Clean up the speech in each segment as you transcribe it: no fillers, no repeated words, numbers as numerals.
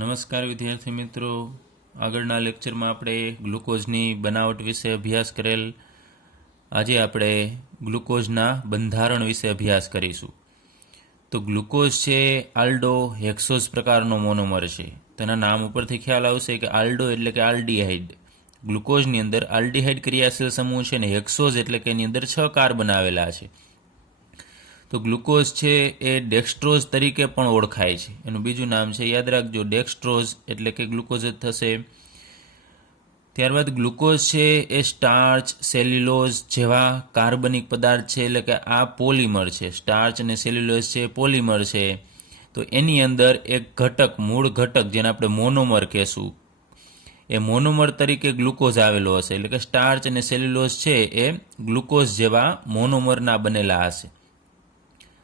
નમસ્કાર વિદ્યાર્થી મિત્રો, આગળના લેક્ચરમાં આપણે ગ્લુકોઝની બનાવટ વિશે અભ્યાસ કરેલ. આજે આપણે ગ્લુકોઝના બંધારણ વિશે અભ્યાસ કરીશું. તો ગ્લુકોઝ છે આલ્ડો હેક્સોઝ પ્રકારનો મોનોમર છે. તેના નામ ઉપરથી ખ્યાલ આવશે કે આલ્ડો એટલે કે આલ્ડીહાઇડ. ગ્લુકોઝની અંદર આલ્ડીહાઇડ ક્રિયાશીલ સમૂહ છે ને હેક્સોઝ એટલે કે એની અંદર 6 કાર્બન આવેલા છે. તો ગ્લુકોઝ છે એ ડેક્સ્ટ્રોઝ તરીકે પણ ઓળખાય છે. એનું બીજું નામ છે, યાદ રાખજો, ડેક્સ્ટ્રોઝ એટલે કે ગ્લુકોઝ જ થશે. ત્યારબાદ ગ્લુકોઝ છે એ સ્ટાર્ચ, સેલ્યુલોઝ જેવા કાર્બનિક પદાર્થ છે, એટલે કે આ પોલિમર છે. સ્ટાર્ચ અને સેલ્યુલોઝ છે પોલિમર છે. તો એની અંદર એક ઘટક, મૂળ ઘટક જેને આપણે મોનોમર કહેશું, એ મોનોમર તરીકે ગ્લુકોઝ આવેલો હશે. એટલે કે સ્ટાર્ચ અને સેલ્યુલોઝ છે એ ગ્લુકોઝ જેવા મોનોમરના બનેલા હશે.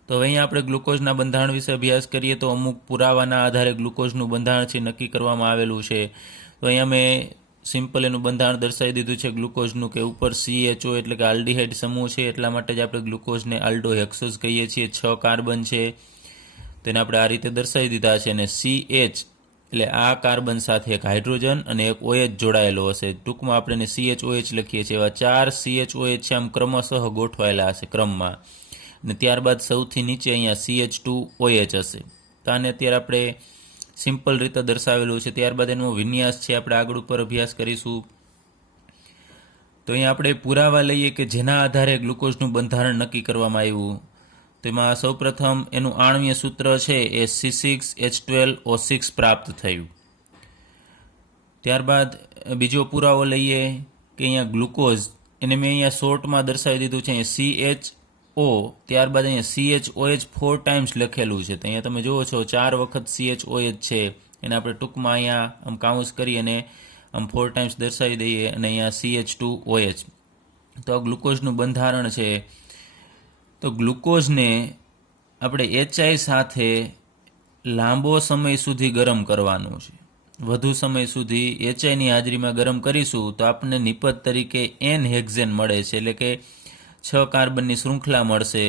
તો હવે અહીંયા આપણે ગ્લુકોઝના બંધારણ વિશે અભ્યાસ કરીએ તો અમુક પુરાવાના આધારે ગ્લુકોઝનું બંધારણ છે નક્કી કરવામાં આવેલું છે. તો અહીંયા મેં સિમ્પલ એનું બંધારણ દર્શાવી દીધું છે ગ્લુકોઝનું, કે ઉપર CHO એટલે કે આલ્ડીહાઇડ સમૂહ છે, એટલા માટે જ આપણે ગ્લુકોઝને આલ્ડો હેક્સોઝ કહીએ છીએ. 6 કાર્બન છે તેને આપણે આ રીતે દર્શાવી દીધા છે. અને CH એટલે આ કાર્બન સાથે એક હાઇડ્રોજન અને એક OH જોડાયેલો હશે. ટૂંકમાં આપણે એને CHOH લખીએ છીએ. એવા 4 CHOH છે, આમ ક્રમશઃ ગોઠવાયેલા હશે ક્રમમાં. અને ત્યારબાદ સૌથી નીચે અહીંયા CH2OH હશે. તો આને અત્યારે આપણે સિમ્પલ રીતે દર્શાવેલું છે. ત્યારબાદ એનો વિન્યાસ છે આપણે આગળ ઉપર અભ્યાસ કરીશું. તો અહીંયા આપણે પુરાવા લઈએ કે જેના આધારે ગ્લુકોઝનું બંધારણ નક્કી કરવામાં આવ્યું. તેમાં સૌપ્રથમ એનું આણ્વીય સૂત્ર છે એ C6H12O6 પ્રાપ્ત થયું. ત્યારબાદ બીજો પુરાવો લઈએ કે અહીંયા ગ્લુકોઝ, એને મેં અહીંયા શોર્ટમાં દર્શાવી દીધું છે, CHO, ત્યારબાદ અહીંયા CHOH 4 ટાઈમ્સ લખેલું છે. તો અહીંયા તમે જુઓ છો 4 વખત CHOH છે, એને આપણે ટૂંકમાં અહીંયા આમ કાઉન્સ કરી અને આમ 4 ટાઈમ્સ દર્શાવી દઈએ. અને અહીંયા CH2OH. તો આ ગ્લુકોઝનું બંધારણ છે. તો ગ્લુકોઝને આપણે HI સાથે લાંબો સમય સુધી ગરમ કરવાનું છે. વધુ સમય સુધી HIની હાજરીમાં ગરમ કરીશું તો આપણને નિપજ તરીકે N-હેક્ઝેન મળે છે, એટલે કે 6 કાર્બનની શૃંખલા મળશે.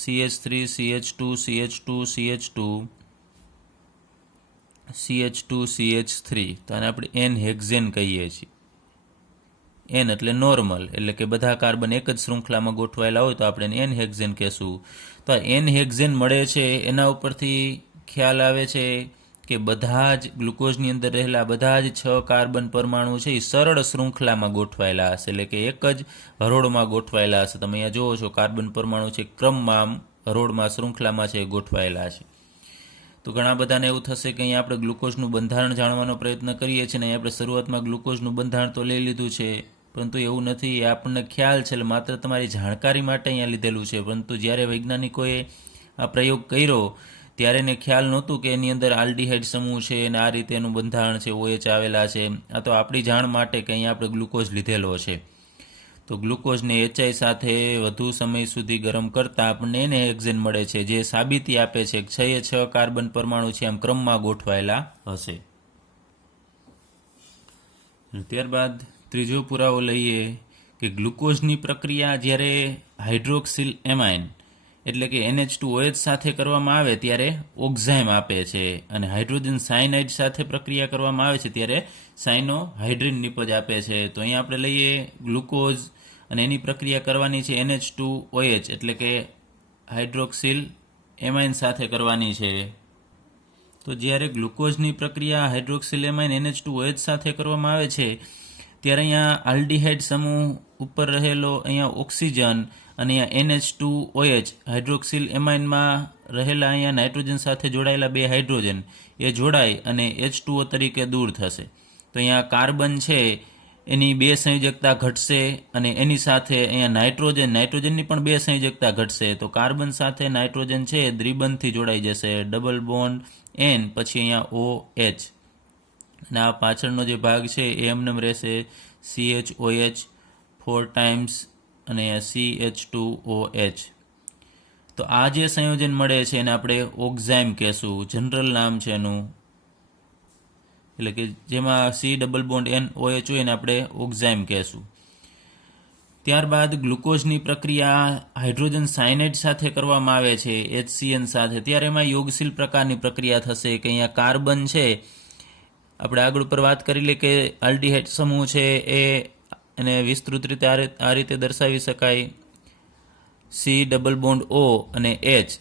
CH3, CH2, CH2, CH2, CH2, CH3. તો આને આપણે N-હેક્ઝેન કહીએ છીએ. N એટલે નોર્મલ, એટલે કે બધા કાર્બન એક જ શૃંખલામાં ગોઠવાયેલા હોય તો આપણે N-હેક્ઝેન કહેશું. તો આ N-હેક્ઝેન મળે છે, એના ઉપરથી ખ્યાલ આવે છે કે બધા જ ગ્લુકોઝની અંદર રહેલા બધા જ 6 કાર્બન પરમાણુ છે એ સરળ શૃંખલામાં ગોઠવાયેલા હશે, એટલે કે એક જ હરોળમાં ગોઠવાયેલા હશે. તમે અહીંયા જુઓ છો કાર્બન પરમાણુ છે ક્રમમાં આમ હરોળમાં શૃંખલામાં છે ગોઠવાયેલા છે. તો ઘણા બધાને એવું થશે કે અહીંયા આપણે ગ્લુકોઝનું બંધારણ જાણવાનો પ્રયત્ન કરીએ છીએ ને અહીંયા આપણે શરૂઆતમાં ગ્લુકોઝનું બંધારણ તો લઈ લીધું છે, પરંતુ એવું નથી. એ આપણને ખ્યાલ છે, એટલે માત્ર તમારી જાણકારી માટે અહીંયા લીધેલું છે. પરંતુ જ્યારે વૈજ્ઞાનિકોએ આ પ્રયોગ કર્યો ત્યારે એને ખ્યાલ નહોતું કે એની અંદર આલ્ડીહાઇડ સમૂહ છે અને આ રીતે એનું બંધારણ છે, OH આવેલા છે. આ તો આપણી જાણ માટે કે અહીંયા આપણે ગ્લુકોઝ લીધેલો છે. તો ગ્લુકોઝને HI સાથે વધુ સમય સુધી ગરમ કરતાં આપણને N-હેક્ઝેન મળે છે, જે સાબિતી આપે છે કે 6 કાર્બન પરમાણુ છે આમ ક્રમમાં ગોઠવાયેલા હશે. ત્યારબાદ ત્રીજો પુરાવો લઈએ કે ગ્લુકોઝની પ્રક્રિયા જ્યારે હાઇડ્રોક્સિલ એમાઇન એટલે કે NH2OH સાથે કરવામાં આવે ત્યારે ઓક્ઝાઇમ આપે છે, અને હાઇડ્રોજન સાયનાઇડ સાથે પ્રક્રિયા કરવામાં આવે છે ત્યારે સાયનોહાઇડ્રિન નિપજ આપે છે. તો અહીંયા આપણે લઈએ ગ્લુકોઝ અને એની પ્રક્રિયા કરવાની છે NH2OH એટલે કે હાઇડ્રોક્સિલ એમાઇન સાથે કરવાની છે. તો જ્યારે ગ્લુકોઝની પ્રક્રિયા હાઇડ્રોક્સિલ એમાઇન NH2OH સાથે કરવામાં આવે છે ત્યારે અહીંયા આલ્ડીહાઇડ સમૂહ ઉપર રહેલો અહીંયા ઓક્સિજન અને અહીંયા NH2OH હાઇડ્રોક્સિલ એમાઇનમાં રહેલા અહીંયા નાઇટ્રોજન સાથે જોડાયેલા 2 હાઇડ્રોજન એ જોડાઈ અને H2O તરીકે દૂર થશે. તો અહીંયા કાર્બન છે એની 2 સંયોજકતા ઘટશે અને એની સાથે અહીંયા નાઇટ્રોજનની પણ 2 સંયોજકતા ઘટશે. તો કાર્બન સાથે નાઇટ્રોજન છે દ્વિબંધથી જોડાઈ જશે, ડબલ બોન્ડ N, પછી અહીંયા OH. અને આ પાછળનો જે ભાગ છે એ એમનેમ રહેશે, CHOH 4 ટાઈમ્સ અને CH2OH. તો આ જે સંયોજન મળે છે એને આપણે ઓક્ઝાઇમ કહેશું, જનરલ નામ છે એનું. એટલે કે જેમાં C double bond N OH હોય એને આપણે ઓક્ઝાઇમ કહેશું. ત્યારબાદ ગ્લુકોઝની પ્રક્રિયા હાઇડ્રોજન સાયનાઇડ સાથે કરવામાં આવે છે, HCN સાથે. ત્યારે એમાં યોગશીલ પ્રકારની પ્રક્રિયા થશે કે અહીંયા કાર્બન છે, આપણે આગળ ઉપર વાત કરી લઈએ કે આલ્ડીહાઇડ સમૂહ છે એ એને વિસ્તૃત રીતે આ રીતે દર્શાવી શકાય, C+O અને H.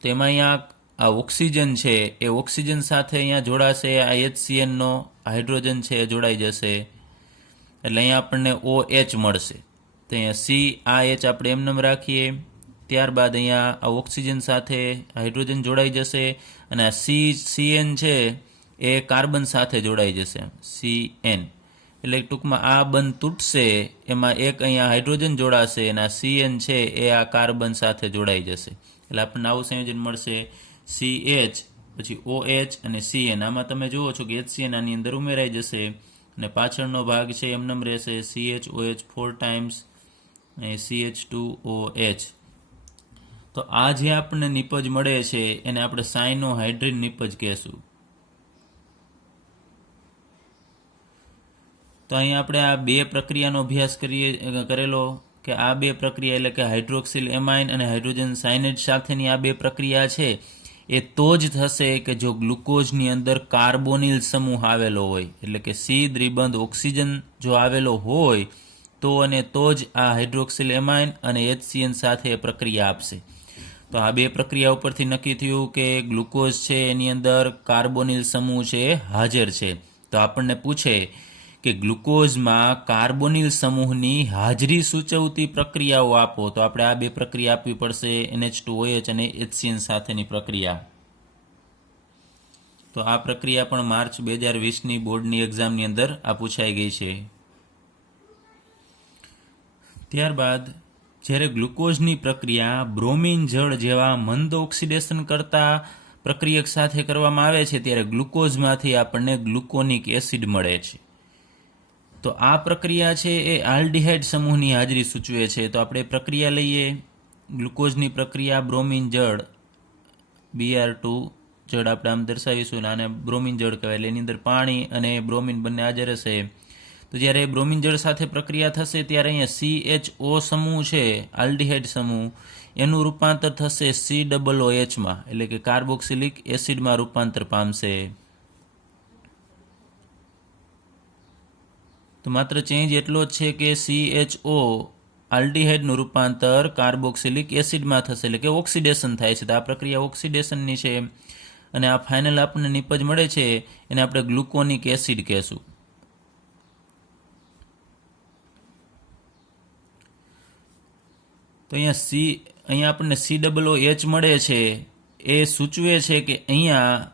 તો એમાં અહીંયા આ ઓક્સિજન છે એ ઓક્સિજન સાથે અહીંયા જોડાશે, આ HCN નો હાઇડ્રોજન છે એ જોડાઈ જશે, એટલે અહીંયા આપણને OH મળશે. તો અહીંયા C, આ H આપણે એમનેમ રાખીએ. ત્યારબાદ અહીંયા આ ઓક્સિજન સાથે હાઇડ્રોજન જોડાઈ જશે અને આ CN છે એ કાર્બન સાથે જોડાઈ જશે, CN. એટલે ટૂંકમાં આ બંધ તૂટશે, એમાં એક અહીંયા હાઇડ્રોજન જોડાશે અને આ CN છે એ આ કાર્બન સાથે જોડાઈ જશે. એટલે આપણને આવું સંયોજન મળશે, CH પછી OH અને CN. આમાં તમે જુઓ છો કે HCN આની અંદર ઉમેરાઈ જશે અને પાછળનો ભાગ છે એમનેમ રહેશે, CHOH 4 ટાઈમ્સ અને CH2OH. તો આ જે આપણને નિપજ મળે છે એને આપણે સાયનોહાઇડ્રિન નિપજ કહેશું. તો અહીં આપણે આ બે પ્રક્રિયાનો અભ્યાસ કરેલો કે આ બે પ્રક્રિયા એટલે કે હાઇડ્રોક્સિલ એમાઇન અને હાઇડ્રોજન સાયનાઇડ સાથેની આ બે પ્રક્રિયા છે એ તો જ થશે કે જો ગ્લુકોઝની અંદર કાર્બોનિલ સમૂહ આવેલો હોય, એટલે કે C ઓક્સિજન જો આવેલો હોય તો અને તો જ આ હાઇડ્રોક્સિલ એમાઇન અને HCN સાથે પ્રક્રિયા આપશે. તો આ બે પ્રક્રિયા ઉપરથી નક્કી થયું કે ગ્લુકોઝ છે એની અંદર કાર્બોનિલ સમૂહ છે હાજર છે. તો આપણને પૂછે કે ગ્લુકોઝમાં કાર્બોનિલ સમૂહની હાજરી સૂચવતી પ્રક્રિયાઓ આપો, તો આપણે આ બે પ્રક્રિયા આપવી પડશે, NH2OH અને HCN સાથેની પ્રક્રિયા. તો આ પ્રક્રિયા પણ માર્ચ 2020ની બોર્ડની એક્ઝામની અંદર આ પૂછાઈ ગઈ છે. ત્યારબાદ જ્યારે ગ્લુકોઝની પ્રક્રિયા બ્રોમિન જળ જેવા મંદ ઓક્સિડેશન કરતા પ્રક્રિયક સાથે કરવામાં આવે છે ત્યારે ગ્લુકોઝમાંથી આપણને ગ્લુકોનિક એસિડ મળે છે. તો આ પ્રક્રિયા છે એ આલ્ડીહાઇડ સમૂહની હાજરી સૂચવે છે. તો આપણે પ્રક્રિયા લઈએ, ગ્લુકોઝની પ્રક્રિયા બ્રોમિન જળ Br2 જળ આપણે આમ દર્શાવીશું, આને બ્રોમિન જળ કહેવાય. એટલે એની અંદર પાણી અને બ્રોમિન બંને હાજર હશે. તો જ્યારે બ્રોમિન જળ સાથે પ્રક્રિયા થશે ત્યારે અહીંયા CHO સમૂહ છે, આલ્ડીહાઇડ સમૂહ, એનું રૂપાંતર થશે COOHમાં, એટલે કે કાર્બોક્સિલિક એસિડમાં રૂપાંતર પામશે. તો માત્ર ચેન્જ એટલો જ છે કે CHO આલ્ડીહાઇડનું રૂપાંતર કાર્બોક્સિલિક એસિડમાં થશે, એટલે કે ઓક્સિડેશન થાય છે. તો આ પ્રક્રિયા ઓક્સિડેશનની છે અને આ ફાઇનલ આપણને નિપજ મળે છે એને આપણે ગ્લુકોનિક એસિડ કહેશું. તો અહીંયા આપણને COOH મળે છે, એ સૂચવે છે કે અહીંયા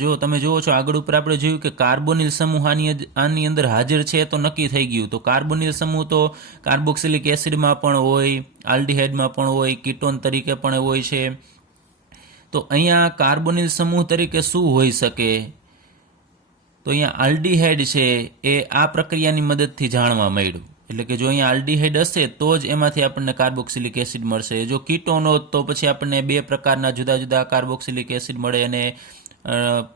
જો તમે જુઓ છો આગળ ઉપર આપણે જોયું કે કાર્બોનિલ સમૂહ આની અંદર હાજર છે તો નક્કી થઈ ગયું. તો કાર્બોનિલ સમૂહ તો કાર્બોક્સિલિક એસિડમાં પણ હોય, આલ્ડીહાઇડમાં પણ હોય, કીટોન તરીકે પણ હોય છે. તો અહીંયા કાર્બોનિલ સમૂહ તરીકે શું હોઈ શકે? તો અહીંયા આલ્ડીહાઇડ છે એ આ પ્રક્રિયાની મદદથી જાણવા મળ્યું. એટલે કે જો અહીંયા આલ્ડીહાઇડ હશે તો જ એમાંથી આપણને કાર્બોક્સિલિક એસિડ મળશે. જો કીટોન હોત તો પછી આપણને બે પ્રકારના જુદા જુદા કાર્બોક્સિલિક એસિડ મળે. અને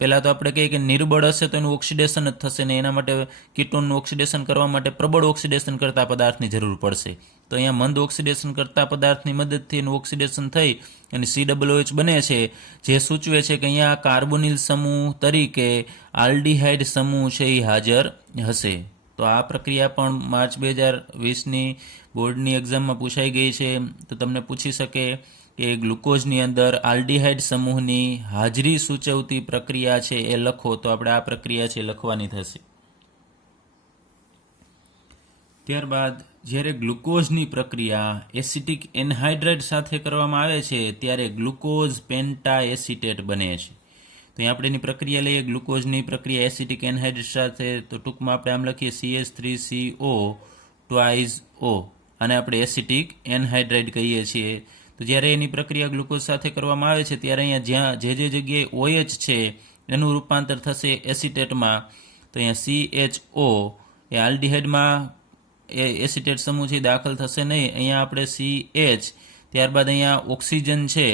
પહેલાં તો આપણે કહીએ કે નિર્બળ હશે તો એનું ઓક્સિડેશન જ થશે ને એના માટે કીટોનનું ઓક્સિડેશન કરવા માટે પ્રબળ ઓક્સિડેશન કરતા પદાર્થની જરૂર પડશે. તો અહીંયા મંદ ઓક્સિડેશન કરતા પદાર્થની મદદથી એનું ઓક્સિડેશન થઈ અને COOH બને છે, જે સૂચવે છે કે અહીંયા કાર્બોનિલ સમૂહ તરીકે આલ્ડીહાઇડ સમૂહ છે એ હાજર હશે. તો આ પ્રક્રિયા પણ માર્ચ 2020ની બોર્ડની એક્ઝામમાં પૂછાઈ ગઈ છે. તો તમને પૂછી શકે કે ગ્લુકોઝની અંદર આલ્ડીહાઇડ સમૂહની હાજરી સૂચવતી પ્રક્રિયા છે એ લખો, તો આપણે આ પ્રક્રિયા છે લખવાની થશે. ત્યારબાદ જ્યારે ગ્લુકોઝની પ્રક્રિયા એસિટિક એનહાઇડ્રાઇડ સાથે કરવામાં આવે છે ત્યારે ગ્લુકોઝ પેન્ટા એસિટેટ બને છે. તો અહીં આપણે એની પ્રક્રિયા લઈએ, ગ્લુકોઝની પ્રક્રિયા એસિટિક એનહાઇડ્રાઇડ સાથે. તો ટૂંકમાં આપણે આમ લખીએ CH3CO twice O, આને આપણે એસિટિક એનહાઇડ્રાઇડ કહીએ છીએ. તો જ્યારે એની પ્રક્રિયા ગ્લુકોઝ સાથે કરવામાં આવે છે ત્યારે અહીંયા જ્યાં જે જગ્યાએ OH છે એનું રૂપાંતર થશે એસિટેટમાં. તો અહીંયા CHO એ આલ્ડીહાઇડમાં એસિટેટ સમૂહ છે દાખલ થશે નહીં. અહીંયા આપણે CH, ત્યારબાદ અહીંયા ઓક્સિજન છે,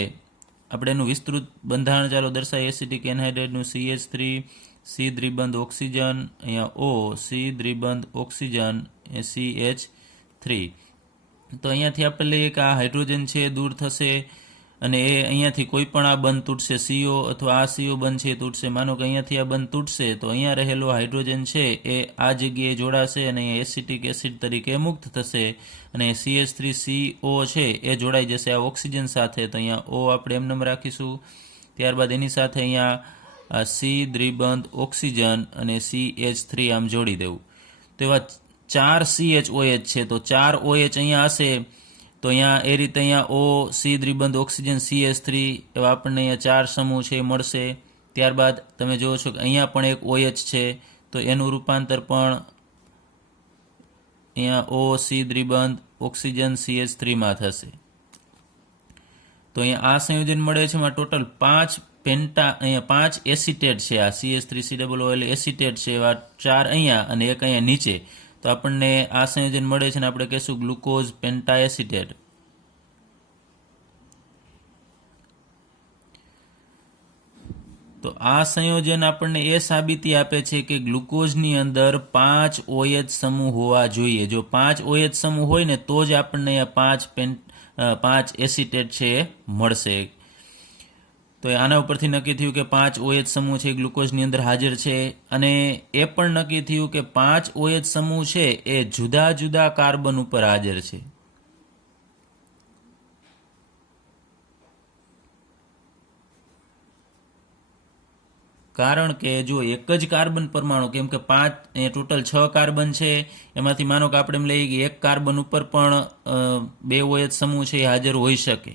આપણે એનું વિસ્તૃત બંધારણ ચાલો દર્શાવીએ. એસિટિક એનહાઇડ્રાઇડનું CH3, C ઓક્સિજન, અહીંયા O, C ઓક્સિજન, CH3. તો અહીંયાથી આપણે લઈએ કે આ હાઇડ્રોજન છે એ દૂર થશે અને એ અહીંયાથી કોઈ પણ આ બંધ તૂટશે, CO અથવા આ CO બંધ છે એ તૂટશે. માનો કે અહીંયાથી આ બંધ તૂટશે તો અહીંયા રહેલો હાઇડ્રોજન છે એ આ જગ્યાએ જોડાશે અને અહીંયા એસિટિક એસિડ તરીકે મુક્ત થશે અને CH3CO છે એ જોડાઈ જશે આ ઓક્સિજન સાથે. તો અહીંયા O આપણે એમનેમ રાખીશું. ત્યારબાદ એની સાથે અહીંયા આ C દ્વિબંધ ઓક્સિજન અને CH3 આમ જોડી દેવું. તો એવા 4 CHOH છે, તો 4 OH અહીંયા હશે તો અહીંયા એ રીતે અહીંયા O, C દ્વિબંધ ઓક્સિજન, CH3 એવા આપણને અહીંયા 4 સમૂહ છે એ મળશે. ત્યારબાદ તમે જુઓ છો કે અહીંયા પણ એક OH છે તો એનું રૂપાંતર પણ અહીંયા O, C દ્વિબંધ ઓક્સિજન, CH3 માં થશે. તો અહીંયા આ સંયોજન મળે છે એમાં ટોટલ 5 અહીંયા 5 એસિટેટ છે. આ CH3COOL એસિટેટ છે એવા 4 અહીંયા અને એક અહીંયા નીચે. તો આપણને આ સંયોજન મળે છે ને આપણે કહીશું ગ્લુકોઝ પેન્ટાએસિટેટ. તો આ સંયોજન આપણને એ સાબિતી આપે છે કે ગ્લુકોઝની અંદર 5 OH સમૂહ હોવા જોઈએ. જો 5 OH સમૂહ હોય ને તો જ આપણને અહીંયા 5 એસિટેટ છે એ મળશે. તો આના ઉપરથી નક્કી થયું કે 5 OH સમૂહ છે ગ્લુકોઝની અંદર હાજર છે અને એ પણ નક્કી થયું કે 5 OH સમૂહ છે એ જુદા જુદા કાર્બન ઉપર હાજર છે. કારણ કે જો એક જ કાર્બન પરમાણુ, કેમ કે 5 ટોટલ 6 કાર્બન છે એમાંથી માનો કે આપણે એમ લઈએ કે એક કાર્બન ઉપર પણ 2 OH સમૂહ છે એ હાજર હોઈ શકે.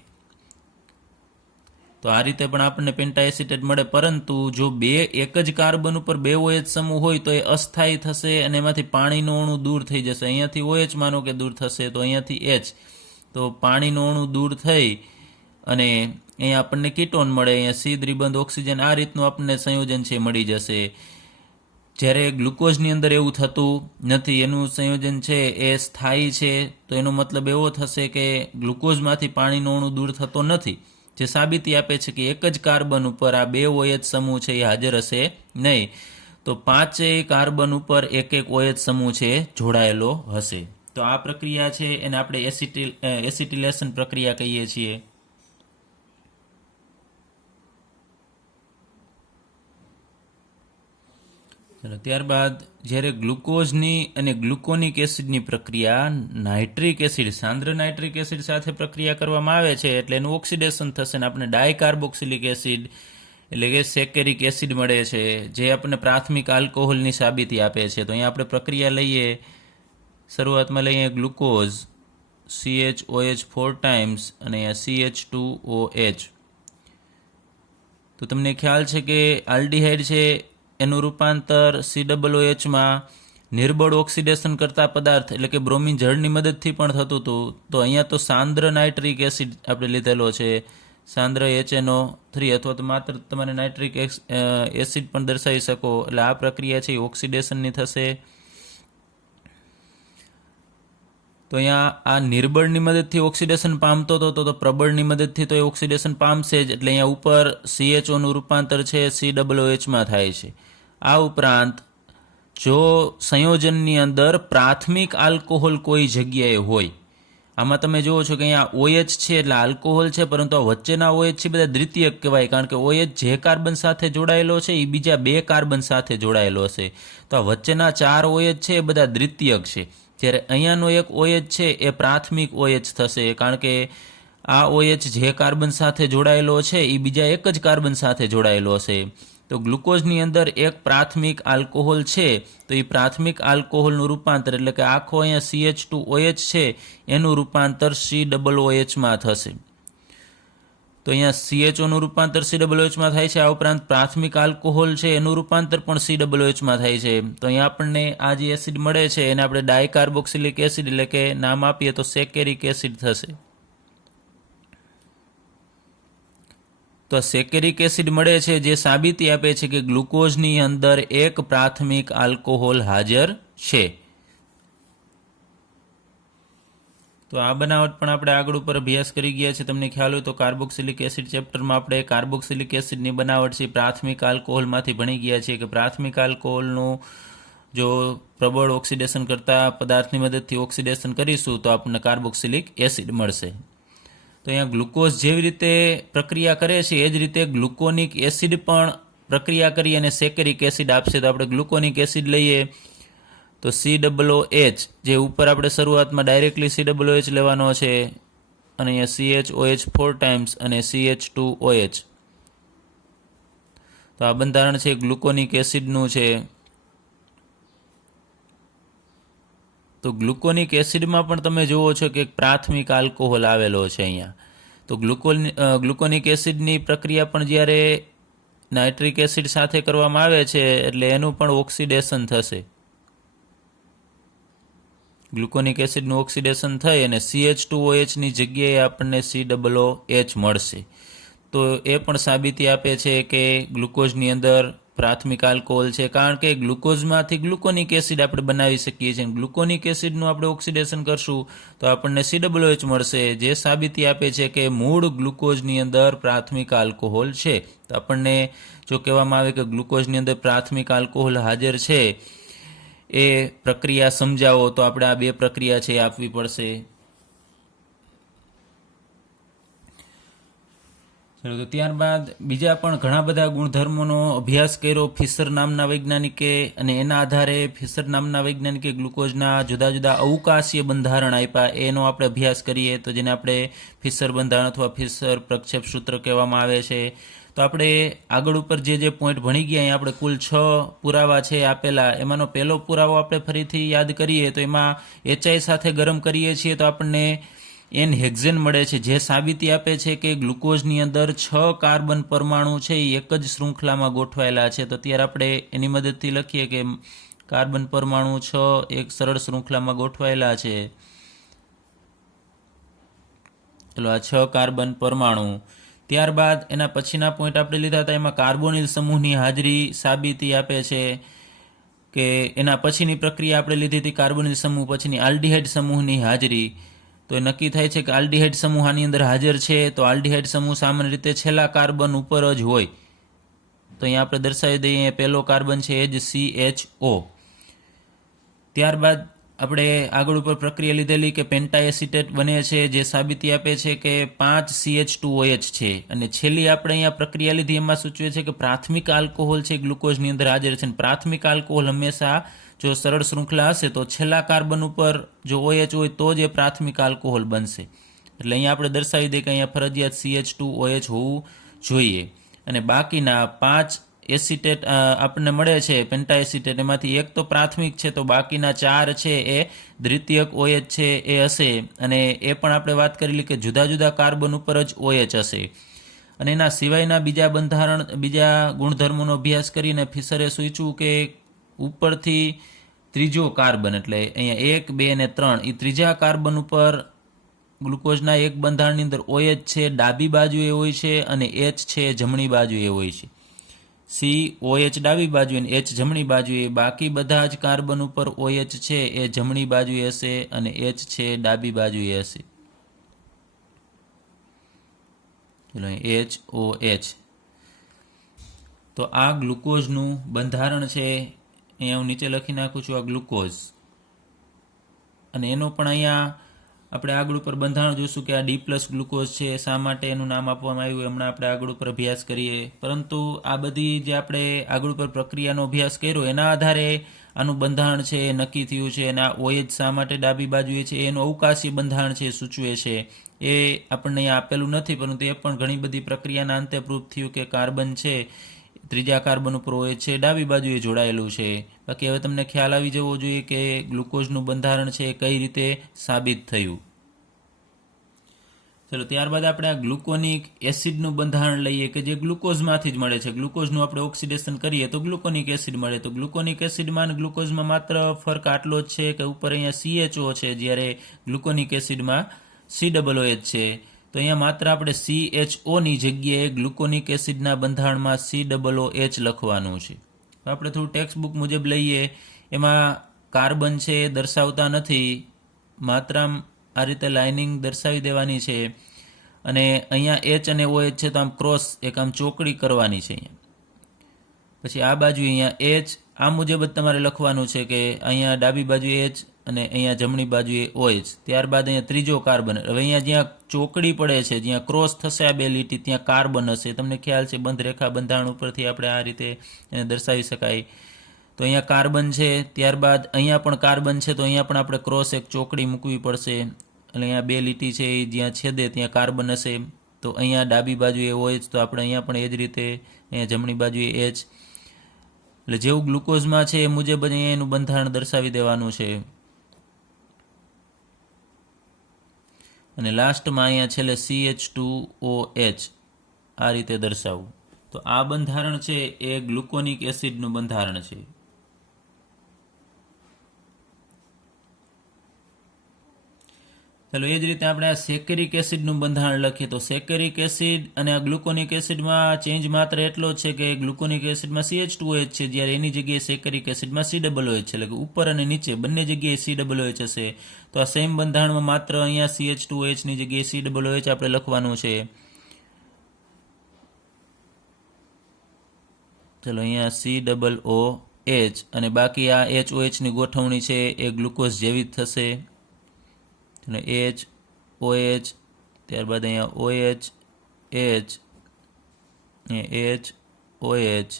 તો આ રીતે પણ આપણને પેન્ટાએસિટેટ મળે. પરંતુ જો એક જ કાર્બન ઉપર 2 OH સમૂહ હોય તો એ અસ્થાયી થશે અને એમાંથી પાણીનો અણુ દૂર થઈ જશે. અહીંયાથી OH માનો કે દૂર થશે તો અહીંયાથી H, તો પાણીનો અણુ દૂર થઈ અને અહીંયા આપણને કીટોન મળે, અહીંયા C દ્વિબંધ ઓક્સિજન, આ રીતનું આપણને સંયોજન છે મળી જશે. જ્યારે ગ્લુકોઝની અંદર એવું થતું નથી, એનું સંયોજન છે એ સ્થાયી છે. તો એનો મતલબ એવો થશે કે ગ્લુકોઝમાંથી પાણીનો અણુ દૂર થતો નથી, જે સાબિતી આપે છે કે એક જ કાર્બન ઉપર આ 2 OH સમૂહ છે એ હાજર હશે નહીં. તો 5 કાર્બન ઉપર એક OH સમૂહ છે જોડાયેલો હશે. તો આ પ્રક્રિયા છે એને આપણે એસિટિલેશન પ્રક્રિયા કહીએ છીએ. ચલો ત્યારબાદ જ્યારે ગ્લુકોઝની અને ગ્લુકોનિક એસિડની પ્રક્રિયા નાઇટ્રિક એસિડ, સાંદ્ર નાઇટ્રિક એસિડ સાથે પ્રક્રિયા કરવામાં આવે છે એટલે એનું ઓક્સિડેશન થશે અને આપણે ડાયકાર્બોક્સિલિક એસિડ એટલે કે સેકેરિક એસિડ મળે છે, જે આપણને પ્રાથમિક આલ્કોહોલની સાબિતી આપે છે. તો અહીંયા આપણે પ્રક્રિયા લઈએ. શરૂઆતમાં લઈએ ગ્લુકોઝ CHOH 4 ટાઈમ્સ અને અહીંયા CH2OH. તો તમને ખ્યાલ છે કે આલ્ડીહાઇડ છે એનું રૂપાંતર COOH માં નિર્બળ ઓક્સિડેશન કરતા પદાર્થ એટલે કે બ્રોમિન જળની મદદથી પણ થતું હતું. તો અહીંયા તો સાંદ્ર નાઇટ્રિક એસિડ આપણે લીધેલો છે, સાંદ્ર HNO3, અથવા તો માત્ર તમારે નાઇટ્રિક એસિડ પણ દર્શાવી શકો. એટલે આ પ્રક્રિયા છે એ ઓક્સિડેશનની થશે. તો અહીંયા આ નિર્બળની મદદથી ઓક્સિડેશન પામતો હતો તો પ્રબળની મદદથી તો એ ઓક્સિડેશન પામશે જ. એટલે અહીંયા ઉપર CHOનું રૂપાંતર છે COOH માં થાય છે. આ ઉપરાંત જો સંયોજનની અંદર પ્રાથમિક આલ્કોહોલ કોઈ જગ્યાએ હોય, આમાં તમે જુઓ છો કે અહીંયા OH છે એટલે આલ્કોહોલ છે, પરંતુ આ વચ્ચેના OH છે બધા દ્વિતીયક કહેવાય, કારણ કે OH જે કાર્બન સાથે જોડાયેલો છે એ બીજા 2 કાર્બન સાથે જોડાયેલો હશે. તો આ વચ્ચેના 4 OH છે એ બધા દ્વિતીયક છે, જ્યારે અહીંયાનો એક OH છે એ પ્રાથમિક OH થશે, કારણ કે આ OH જે કાર્બન સાથે જોડાયેલો છે એ બીજા એક જ કાર્બન સાથે જોડાયેલો હશે. તો ગ્લુકોઝની અંદર એક પ્રાથમિક આલ્કોહોલ છે તો એ પ્રાથમિક આલ્કોહોલનું રૂપાંતર એટલે કે આખો અહીંયા CH2OH છે એનું રૂપાંતર COOH માં થશે. તો અહીંયા CHOનું રૂપાંતર COOH માં થાય છે. આ ઉપરાંત પ્રાથમિક આલ્કોહોલ છે એનું રૂપાંતર પણ COOH માં થાય છે. તો અહીંયા આપણને આ જે એસિડ મળે છે એને આપણે ડાયકાર્બોક્સિલિક એસિડ એટલે કે નામ આપીએ તો સેકેરિક એસિડ થશે. તો સેકેરિક એસિડ મળે છે જે સાબિતી આપે છે કે ગ્લુકોઝની અંદર એક પ્રાથમિક આલ્કોહોલ હાજર છે. તો આ બનાવટ પણ આપણે આગળ ઉપર અભ્યાસ કરી ગયા છે. તમને ખ્યાલ હોય તો કાર્બોક્સિલિક એસિડ ચેપ્ટરમાં આપણે કાર્બોક્સિલિક એસિડની બનાવટ છે પ્રાથમિક આલ્કોહોલમાંથી ભણી ગયા છીએ કે પ્રાથમિક આલ્કોહોલનું જો પ્રબળ ઓક્સિડેશન કરતા પદાર્થની મદદથી ઓક્સિડેશન કરીશું તો આપણને કાર્બોક્સિલિક એસિડ મળશે. તો અહીંયા ગ્લુકોઝ જેવી રીતે પ્રક્રિયા કરે છે એ જ રીતે ગ્લુકોનિક એસિડ પણ પ્રક્રિયા કરી અને સેકેરિક એસિડ આપશે. તો આપણે ગ્લુકોનિક એસિડ લઈએ તો COOH, જે ઉપર આપણે શરૂઆતમાં ડાયરેક્ટલી COOH લેવાનો છે, અને અહીંયા CHOH 4 ટાઈમ્સ અને CH2OH. તો આ બંધારણ છે ગ્લુકોનિક એસિડનું છે. તો ગ્લુકોનિક એસિડમાં પણ તમે જુઓ છો કે પ્રાથમિક આલ્કોહોલ આવેલો છે અહીંયા. તો ગ્લુકોનિક એસિડની પ્રક્રિયા પણ જ્યારે નાઇટ્રિક એસિડ સાથે કરવામાં આવે છે એટલે એનું પણ ઓક્સિડેશન થશે. ગ્લુકોનિક એસિડનું ઓક્સિડેશન થઈ અને CH2OH ની જગ્યાએ આપણને COOH મળશે. તો એ પણ સાબિતી આપે છે કે ગ્લુકોઝની અંદર પ્રાથમિક આલ્કોહોલ છે, કારણ કે ગ્લુકોઝમાંથી ગ્લુકોનિક એસિડ આપણે બનાવી શકીએ છીએ. ગ્લુકોનિક એસિડનું આપણે ઓક્સિડેશન કરશું તો આપણને COOH મળશે, જે સાબિતી આપે છે કે મૂળ ગ્લુકોઝની અંદર પ્રાથમિક આલ્કોહોલ છે. તો આપણને જો કહેવામાં આવે કે ગ્લુકોઝની અંદર પ્રાથમિક આલ્કોહોલ હાજર છે એ પ્રક્રિયા સમજાવો, તો આપણે આ બે પ્રક્રિયા છે એ આપવી પડશે. ચલો, તો ત્યારબાદ બીજા પણ ઘણા બધા ગુણધર્મોનો અભ્યાસ કર્યો ફિશર નામના વૈજ્ઞાનિકે, અને એના આધારે ફિશર નામના વૈજ્ઞાનિકે ગ્લુકોઝના જુદા જુદા અવકાશીય બંધારણ આપ્યા. એનો આપણે અભ્યાસ કરીએ તો જેને આપણે ફિશર બંધારણ અથવા ફિશર પ્રક્ષેપ સૂત્ર કહેવામાં આવે છે. તો આપણે આગળ ઉપર જે પોઈન્ટ ભણી ગયા, અહીંયા આપણે કુલ 6 પુરાવા છે આપેલા. એમાંનો પહેલો પુરાવો આપણે ફરીથી યાદ કરીએ તો એમાં HI સાથે ગરમ કરીએ છીએ તો આપણને N-હેક્ઝેન મળે છે, જે સાબિતી આપે છે કે ગ્લુકોઝની અંદર 6 કાર્બન પરમાણુ છે એ એક જ શૃંખલામાં ગોઠવાયેલા છે. તો ત્યારે આપણે એની મદદથી લખીએ કે કાર્બન પરમાણુ 6 એક સરળ શૃંખલામાં ગોઠવાયેલા છે. ચલો, આ 6 કાર્બન પરમાણુ. ત્યારબાદ એના પછીના પોઈન્ટ આપણે લીધા હતા, એમાં કાર્બોનિલ સમૂહની હાજરી સાબિતી આપે છે કે એના પછીની પ્રક્રિયા આપણે લીધી હતી કાર્બોનિલ સમૂહ પછીની આલ્ડીહાઇડ સમૂહની હાજરી. તો એ નક્કી થાય છે કે આલ્ડીહાઇડ સમૂહ આની અંદર હાજર છે. તો આલ્ડીહાઇડ સમૂહ સામાન્ય રીતે છેલ્લા કાર્બન ઉપર જ હોય. તો અહીંયા આપણે દર્શાવી દઈએ, પહેલો કાર્બન છે એ જ CHO. ત્યારબાદ આપણે આગળ ઉપર પ્રક્રિયા લીધેલી કે પેન્ટાએસિટેટ બને છે, જે સાબિતી આપે છે કે 5 CH2OH છે. અને છેલ્લી આપણે અહીંયા પ્રક્રિયા લીધી એમાં સૂચવે છે કે પ્રાથમિક આલ્કોહોલ છે ગ્લુકોઝની અંદર હાજર છે. પ્રાથમિક આલ્કોહોલ હંમેશા જો સરળ શૃંખલા હશે તો છેલ્લા કાર્બન ઉપર જો OH હોય તો જ એ પ્રાથમિક આલ્કોહોલ બનશે. એટલે અહીંયા આપણે દર્શાવી દઈએ કે અહીંયા ફરજિયાત CH2OH હોવું જોઈએ. અને બાકીના 5 એસિટેટ આપણને મળે છે પેન્ટાએસિટેટ, એમાંથી એક તો પ્રાથમિક છે, તો બાકીના 4 છે એ દ્વિતીયક OH છે એ હશે. અને એ પણ આપણે વાત કરેલી કે જુદા જુદા કાર્બન ઉપર જ OH હશે. અને એના સિવાયના બીજા ગુણધર્મોનો અભ્યાસ કરીને ફિશરે સૂચવ્યું કે ઉપરથી ત્રીજો કાર્બન, એટલે અહીંયા 1, 2 અને 3, એ ત્રીજા કાર્બન ઉપર ગ્લુકોઝના એક બંધારણની અંદર OH છે ડાબી બાજુએ હોય છે અને H છે જમણી બાજુએ હોય છે. COH ડાબી બાજુ અને H જમણી બાજુએ. બાકી બધા જ કાર્બન ઉપર OH છે એ જમણી બાજુએ હશે અને H છે ડાબી બાજુએ હશે. HOH. તો આ ગ્લુકોઝનું બંધારણ છે. અહીંયા હું નીચે લખી નાખું છું આ ગ્લુકોઝ. અને એનો પણ અહીંયા આપણે આગળ ઉપર બંધારણ જોઈશું કે આ D+ ગ્લુકોઝ છે. શા માટે એનું નામ આપવામાં આવ્યું હમણાં આપણે આગળ ઉપર અભ્યાસ કરીએ. પરંતુ આ બધી જે આપણે આગળ ઉપર પ્રક્રિયાનો અભ્યાસ કર્યો એના આધારે આનું બંધારણ છે એ નક્કી થયું છે. અને આ OH શા માટે ડાબી બાજુએ છે એનું અવકાશી બંધારણ છે સૂચવે છે. એ આપણને અહીંયા આપેલું નથી, પરંતુ એ પણ ઘણી બધી પ્રક્રિયાના અંતે પ્રૂફ થયું કે કાર્બન છે ત્રીજા કાર્બન ઉપર OH છે ડાબી બાજુએ જોડાયેલું છે. બાકી હવે તમને ખ્યાલ આવી જવો જોઈએ કે ગ્લુકોઝનું બંધારણ છે કઈ રીતે સાબિત થયું. ચલો, ત્યારબાદ આપણે આ ગ્લુકોનિક એસિડનું બંધારણ લઈએ કે જે ગ્લુકોઝમાંથી જ મળે છે. ગ્લુકોઝનું આપણે ઓક્સિડેશન કરીએ તો ગ્લુકોનિક એસિડ મળે. તો ગ્લુકોનિક એસિડમાં અને ગ્લુકોઝમાં માત્ર ફરક આટલો જ છે કે ઉપર અહીંયા CHO છે, જ્યારે ગ્લુકોનિક એસિડમાં COOH છે. તો અહીંયા માત્ર આપણે CHOની જગ્યાએ ગ્લુકોનિક એસિડના બંધારણમાં COOH લખવાનું છે. તો આપણે થોડું ટેક્સ્ટ બુક મુજબ લઈએ. એમાં કાર્બન છે એ દર્શાવતા નથી, માત્ર આ રીતે લાઇનિંગ દર્શાવી દેવાની છે. અને અહીંયા H અને OH છે તો આમ ક્રોસ એક આમ ચોકડી કરવાની છે અહીંયા. પછી આ બાજુ અહીંયા H, આ મુજબ જ તમારે લખવાનું છે કે અહીંયા ડાબી બાજુએ H અને અહીંયા જમણી બાજુએ OH. ત્યારબાદ અહીંયા ત્રીજો કાર્બન. હવે અહીંયા જ્યાં ચોકડી પડે છે, જ્યાં ક્રોસ થશે આ બે લીટી, ત્યાં કાર્બન હશે. તમને ખ્યાલ છે બંધ રેખા બંધારણ ઉપરથી આપણે આ રીતે એને દર્શાવી શકાય. તો અહીંયા કાર્બન છે, ત્યારબાદ અહીંયા પણ કાર્બન છે, તો અહીંયા પણ આપણે ક્રોસ એક ચોકડી મૂકવી પડશે. એટલે અહીંયા બે લીટી છે એ જ્યાં છેદે ત્યાં કાર્બન હશે. તો અહીંયા ડાબી બાજુએ OH, તો આપણે અહીંયા પણ એ જ રીતે અહીંયા જમણી બાજુએ H. એટલે જેવું ગ્લુકોઝમાં છે એ મુજબ જ અહીંયા એનું બંધારણ દર્શાવી દેવાનું છે. અને લાસ્ટમાં અહીંયા છેલ્લે CH2OH આ રીતે દર્શાવવું. તો આ બંધારણ છે એ ગ્લુકોનિક એસિડનું બંધારણ છે. ચાલો એ જ રીતે આપણે આ સેકેરિક એસિડનું બંધારણ લખીએ. તો સેકેરિક એસિડ અને આ ગ્લુકોનિક એસિડમાં ચેન્જ માત્ર એટલો જ છે કે ગ્લુકોનિક એસિડમાં CH2OH છે, જ્યારે એની જગ્યાએ સેકેરિક એસિડમાં COOH છે. એટલે કે ઉપર અને નીચે બંને જગ્યાએ COOH હશે. તો આ સેમ બંધારણમાં માત્ર અહીંયા CH2OH ની જગ્યાએ COOH આપણે લખવાનું છે. ચલો અહીંયા COOH અને બાકી આ HOH ની ગોઠવણી છે એ ગ્લુકોઝ જેવી જ થશે. અને H, OH, ત્યારબાદ અહીંયા OH, H, H, OH,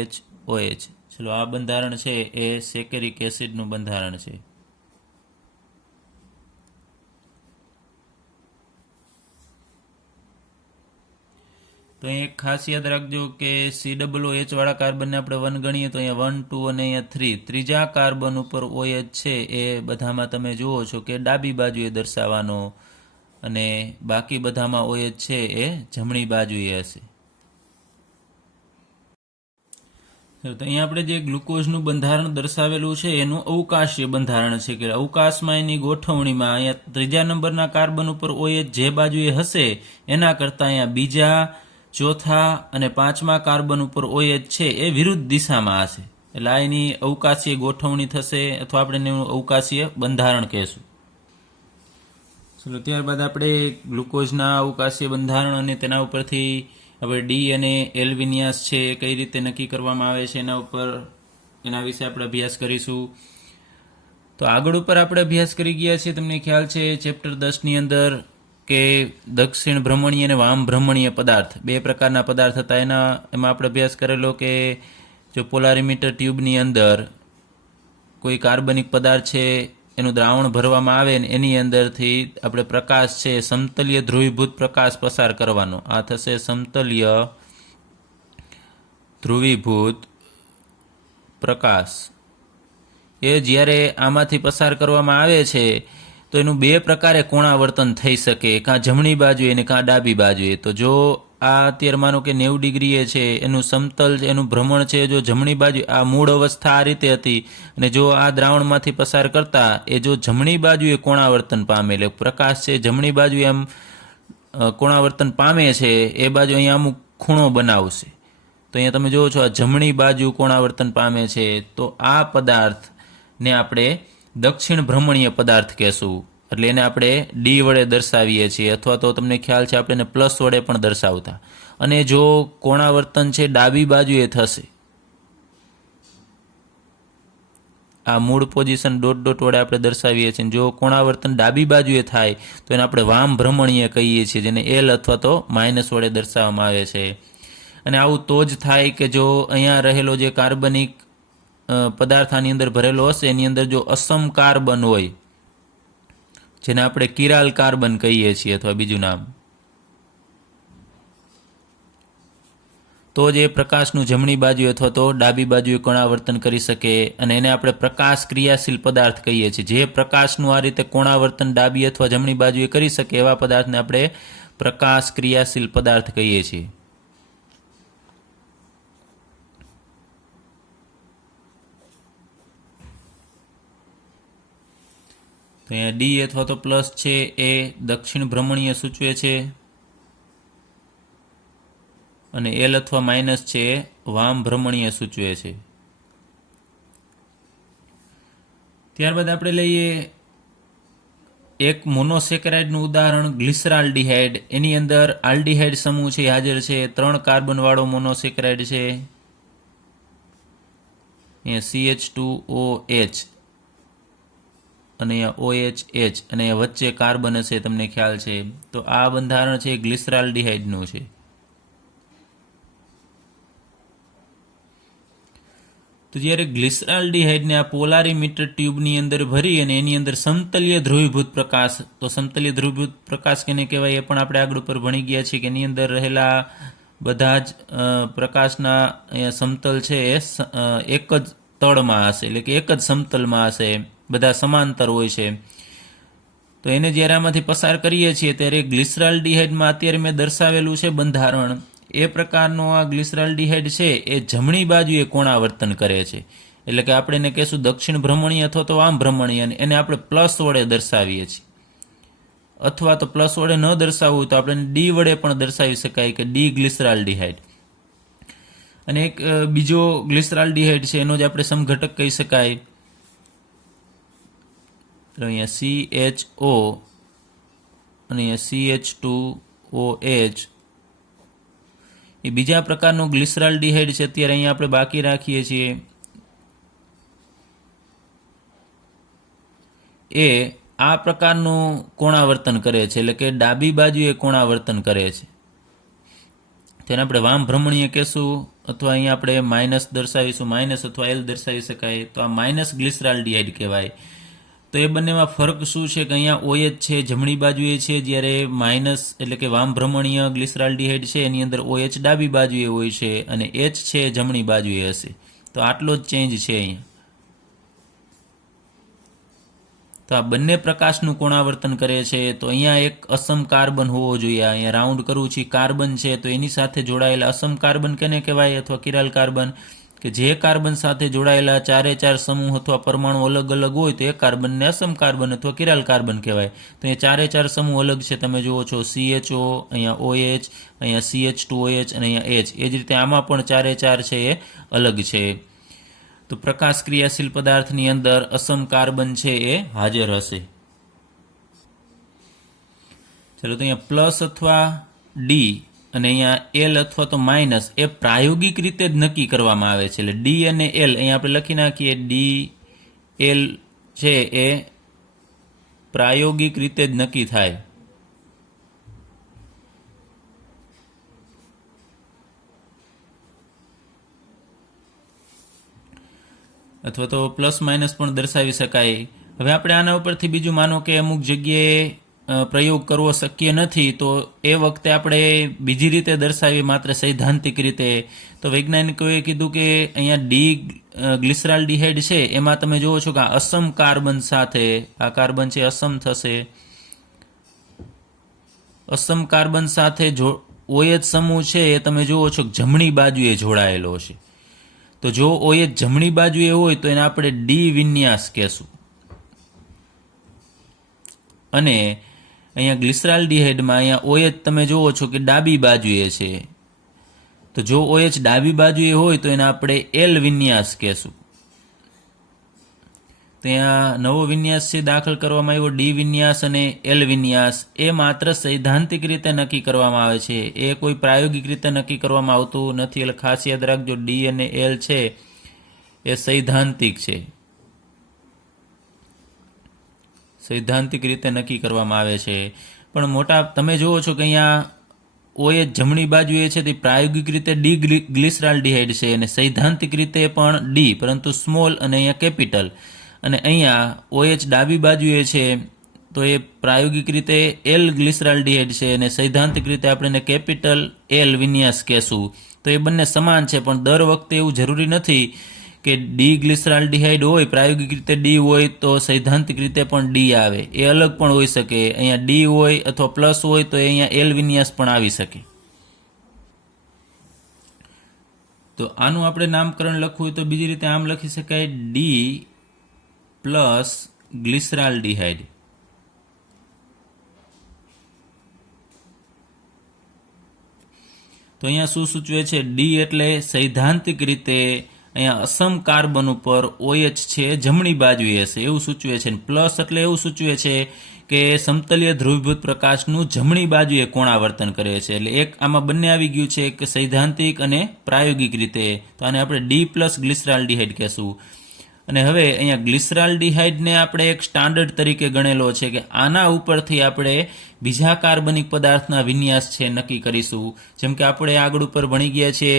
H, OH. ચલો આ બંધારણ છે એ સેકેરિક એસિડનું બંધારણ છે. તો અહીં એક ખાસ યાદ રાખજો કે COOH વાળા કાર્બનને આપણે 1 ગણીએ તો અહીંયા 1, 2 અને અહીંયા 3. ત્રીજા કાર્બન ઉપર OH છે એ બધામાં તમે જુઓ છો કે ડાબી બાજુએ દર્શાવવાનો અને બાકી બધામાં OH છે એ જમણી બાજુએ હશે. તો અહીંયા આપણે જે ગ્લુકોઝનું બંધારણ દર્શાવેલું છે એનું અવકાશીય બંધારણ છે કે અવકાશમાં એની ગોઠવણીમાં અહીંયા ત્રીજા નંબરના કાર્બન ઉપર OH જે બાજુએ હશે એના કરતાં અહીંયા બીજા, ચોથા અને પાંચમા કાર્બન ઉપર OH છે એ વિરુદ્ધ દિશામાં હશે. એટલે આ એની અવકાશીય ગોઠવણી થશે, અથવા આપણે એનું અવકાશીય બંધારણ કહેશું. ચલો ત્યારબાદ આપણે ગ્લુકોઝના અવકાશીય બંધારણ અને તેના ઉપરથી હવે ડી અને એલ વિન્યાસ છે કઈ રીતે નક્કી કરવામાં આવે છે એના વિશે આપણે અભ્યાસ કરીશું. તો આગળ ઉપર આપણે અભ્યાસ કરી ગયા છીએ, તમને ખ્યાલ છે ચેપ્ટર 10ની અંદર કે દક્ષિણ ભ્રમણીય અને વામ ભ્રમણીય પદાર્થ બે પ્રકારના પદાર્થ હતા. એમાં આપણે અભ્યાસ કરેલો કે જો પોલારીમીટર ટ્યુબની અંદર કોઈ કાર્બનિક પદાર્થ છે એનું દ્રાવણ ભરવામાં આવે ને એની અંદરથી આપણે પ્રકાશ છે સમતલીય ધ્રુવીભૂત પ્રકાશ પસાર કરવાનો. આ થશે સમતલીય ધ્રુવીભૂત પ્રકાશ. એ જ્યારે આમાંથી પસાર કરવામાં આવે છે તો એનું બે પ્રકારે કોણાવર્તન થઈ શકે, કાં જમણી બાજુએ અને કાં ડાબી બાજુએ. તો જો આ અત્યારે માનો કે 90 ડિગ્રીએ છે, એનું સમતલ એનું ભ્રમણ છે જો જમણી બાજુ, આ મૂળ અવસ્થા આ રીતે હતી, અને જો આ દ્રાવણમાંથી પસાર કરતા એ જો જમણી બાજુએ કોણાવર્તન પામે, એટલે પ્રકાશ છે જમણી બાજુ એમ કોણાવર્તન પામે છે, એ બાજુ અહીંયા અમુક ખૂણો બનાવશે. તો અહીંયા તમે જુઓ છો આ જમણી બાજુ કોણાવર્તન પામે છે, તો આ પદાર્થને આપણે દક્ષિણ ભ્રમણીય પદાર્થ કહેશું. એટલે એને આપણે ડી વડે દર્શાવીએ છીએ, અથવા તો તમને ખ્યાલ છે આપણે એને પ્લસ વડે પણ દર્શાવતા. અને જો કોણાવર્તન છે ડાબી બાજુએ થશે, આ મૂળ પોઝિશન ડોટ ડોટ વડે આપણે દર્શાવીએ છીએ. જો કોણાવર્તન ડાબી બાજુએ થાય તો એને આપણે વામ ભ્રમણીય કહીએ છીએ, જેને એલ અથવા તો માઇનસ વડે દર્શાવવામાં આવે છે. અને આવું તો જ થાય કે જો અહીંયા રહેલો જે કાર્બનિક પદાર્થ આની અંદર ભરેલો હશે એની અંદર જો અસમ કાર્બન હોય, જેને આપણે કિરાલ કાર્બન કહીએ છીએ અથવા બીજું નામ, તો જ એ પ્રકાશનું જમણી બાજુ અથવા તો ડાબી બાજુએ કોણાવર્તન કરી શકે, અને એને આપણે પ્રકાશ ક્રિયાશીલ પદાર્થ કહીએ છીએ. જે પ્રકાશનું આ રીતે કોણાવર્તન ડાબી અથવા જમણી બાજુએ કરી શકે એવા પદાર્થને આપણે પ્રકાશ ક્રિયાશીલ પદાર્થ કહીએ છીએ. તો અહીંયા ડી અથવા તો પ્લસ છે એ દક્ષિણ ભ્રમણીય સૂચવે છે, અને એલ અથવા માઇનસ છે એ વામ ભ્રમણીય સૂચવે છે. ત્યારબાદ આપણે લઈએ એક મોનોસેકેરાઇડનું ઉદાહરણ, ગ્લિસરાલ્ડિહાઇડ. એની અંદર આલ્ડિહાઇડ સમૂહ છે હાજર છે, 3 કાર્બન વાળો મોનોસેકેરાઇડ છે. અહીંયા CH2OH અને અહીંયા OH અને અહીંયા વચ્ચે કાર્બન હશે, તમને ખ્યાલ છે. તો આ બંધારણ છે ગ્લિસરાલ્ડિહાઇડનું છે. તો જ્યારે ગ્લિસરાલ્ડિહાઇડને આ પોલારીમીટર ટ્યુબની અંદર ભરી અને એની અંદર સમતલીય ધ્રુવીભૂત પ્રકાશ, તો સમતલીય ધ્રુવીભૂત પ્રકાશ કેને કહેવાય એ પણ આપણે આગળ ઉપર ભણી ગયા છીએ કે એની અંદર રહેલા બધા જ પ્રકાશના અહીંયા સમતલ છે એ એક જ તળમાં હશે, એટલે કે એક જ સમતલમાં હશે, બધા સમાંતર હોય છે. તો એને જ્યારે આમાંથી પસાર કરીએ છીએ ત્યારે ગ્લિસરાલ્ડિહાઇડમાં અત્યારે મેં દર્શાવેલું છે બંધારણ, એ પ્રકારનો આ ગ્લિસરાલ્ડિહાઇડ છે એ જમણી બાજુએ કોણાવર્તન કરે છે. એટલે કે આપણે એને કહેશું દક્ષિણ ભ્રમણીય અથવા તો વામ ભ્રમણીય, અને એને આપણે પ્લસ વડે દર્શાવીએ છીએ. અથવા તો પ્લસ વડે ન દર્શાવવું હોય તો આપણે ડી વડે પણ દર્શાવી શકાય કે ડી ગ્લિસરાલ્ડિહાઇડ. અને એક બીજો ગ્લિસરાલ્ડિહાઇડ છે એનો જ આપણે સમઘટક કહી શકાય. તો અહીંયા CHO અને અહીંયા CH2OH એ બીજા પ્રકારનું ગ્લિસરાલ્ડિહાઇડ છે. અત્યારે અહીંયા આપણે બાકી રાખીએ છીએ. એ આ પ્રકારનું કોણાવર્તન કરે છે, એટલે કે ડાબી બાજુએ કોણાવર્તન કરે છે. તેને આપણે વામ ભ્રમણીય કહેશું, અથવા અહીંયા આપણે માઇનસ દર્શાવીશું, માઇનસ અથવા L દર્શાવી શકાય. તો આ માઇનસ ગ્લિસરાલ્ડિહાઇડ કહેવાય. તો એ બંનેમાં ફરક શું છે કે અહીંયા OH છે જમણી બાજુએ છે, જ્યારે માઇનસ એટલે કે વામ ભ્રમણીય ગ્લિસરાલ્ડિહાઇડ છે એની અંદર OH ડાબી બાજુએ હોય છે અને H છે જમણી બાજુએ હશે. તો આટલો જ ચેન્જ છે અહીંયા. તો આ બંને પ્રકાશનું કોણાવર્તન કરે છે. તો અહીંયા એક અસમ કાર્બન હોવો જોઈએ. અહીંયા રાઉન્ડ કરવું છે, કાર્બન છે, તો એની સાથે જોડાયેલા અસમ કાર્બન કેને કહેવાય, અથવા કિરાલ કાર્બન, કે જે કાર્બન સાથે જોડાયેલા ચારે ચાર સમૂહ અથવા પરમાણુ અલગ અલગ હોય તો એ કાર્બનને અસમ કાર્બન અથવા કિરાલ કાર્બન કહેવાય. તો એ ચારે ચાર સમૂહ અલગ છે, તમે જુઓ છો CHO, અહીંયા OH, અહીંયા CH2OH અને અહીંયા H. એ જ રીતે આમાં પણ ચારે ચાર છે એ અલગ છે. તો પ્રકાશ ક્રિયાશીલ પદાર્થની અંદર અસમ કાર્બન છે એ હાજર હશે. ચલો, તો અહીંયા પ્લસ અથવા ડી અને અહીંયા L અથવા તો માઇનસ એ પ્રાયોગિક રીતે જ નક્કી કરવામાં આવે છે. એટલે ડી અને L અહીંયા આપણે લખી નાખીએ, DL છે એ પ્રાયોગિક રીતે જ નક્કી થાય. અથવા તો પ્લસ માઇનસ પણ દર્શાવી શકાય. હવે આપણે આના ઉપરથી બીજું માનો કે અમુક જગ્યાએ પ્રયોગ કરવો શક્ય નથી, તો એ વખતે આપણે બીજી રીતે દર્શાવીએ, માત્ર સૈદ્ધાંતિક રીતે. તો વૈજ્ઞાનિકોએ કીધું કે અહીંયા ડી ગ્લિસરાલ્ડિહાઇડ છે એમાં તમે જુઓ છો કે આ અસમ કાર્બન સાથે, આ કાર્બન છે અસમ થશે, અસમ કાર્બન સાથે OH સમૂહ છે એ તમે જુઓ છો જમણી બાજુએ જોડાયેલો છે. તો જો OH જમણી બાજુએ હોય તો એને આપણે ડી વિન્યાસ કહેશું. અને અહીંયા ગ્લિસરાલ્ડિહાઇડમાં અહીંયા OH તમે જુઓ છો કે ડાબી બાજુએ છે. તો જો OH ડાબી બાજુએ હોય તો એને આપણે L વિન્યાસ કહેશું. ત્યાં નવો વિન્યાસ છે દાખલ કરવામાં આવ્યો, ડી વિન્યાસ અને L વિન્યાસ. એ માત્ર સૈદ્ધાંતિક રીતે નક્કી કરવામાં આવે છે, એ કોઈ પ્રાયોગિક રીતે નક્કી કરવામાં આવતું નથી. એટલે ખાસ યાદ રાખજો, ડી અને L છે એ સૈદ્ધાંતિક છે, સૈદ્ધાંતિક રીતે નક્કી કરવામાં આવે છે. પણ મોટા તમે જુઓ છો કે અહીંયા OH જમણી બાજુએ છે તે પ્રાયોગિક રીતે ડી ગ્લિસરાલ્ડિહાઇડ છે અને સૈદ્ધાંતિક રીતે પણ ડી, પરંતુ સ્મોલ અને અહીંયા કેપિટલ. અને અહીંયા OH ડાબી બાજુએ છે તો એ પ્રાયોગિક રીતે L ગ્લિસરાલ્ડિહાઇડ છે અને સૈદ્ધાંતિક રીતે આપણે એને કેપિટલ L વિન્યાસ કહેશું. તો એ બંને સમાન છે, પણ દર વખતે એવું જરૂરી નથી કે ડી ગ્લિસરાલ્ડિહાઇડ હોય, પ્રાયોગિક રીતે ડી હોય તો સૈદ્ધાંતિક રીતે પણ ડી આવે. એ અલગ પણ હોઈ શકે. અહીંયા ડી હોય અથવા પ્લસ હોય તો અહીંયા L વિન્યાસ પણ આવી શકે. તો આનું આપણે નામકરણ લખવું હોય તો બીજી રીતે આમ લખી શકાય, ડી પ્લસ ગ્લિસરાલ્ડિહાઇડ. તો અહીંયા શું સૂચવે છે, ડી એટલે સૈદ્ધાંતિક રીતે અહીંયા અસમ કાર્બન ઉપર OH છે જમણી બાજુએ હશે એવું સૂચવે છે. પ્લસ એટલે એવું સૂચવે છે કે સમતલીય ધ્રુવીભૂત પ્રકાશનું જમણી બાજુએ કોણાવર્તન કરે છે. એટલે એક આમાં બંને આવી ગયું છે, એક સૈદ્ધાંતિક અને પ્રાયોગિક રીતે. તો આને આપણે D+ ગ્લિસરાલ્ડિહાઇડ કહેશું. અને હવે અહીંયા ગ્લિસરાલ્ડિહાઇડને આપણે એક સ્ટાન્ડર્ડ તરીકે ગણેલો છે કે આના ઉપરથી આપણે બીજા કાર્બનિક પદાર્થના વિન્યાસ છે નક્કી કરીશું. જેમ કે આપણે આગળ ઉપર ભણી ગયા છીએ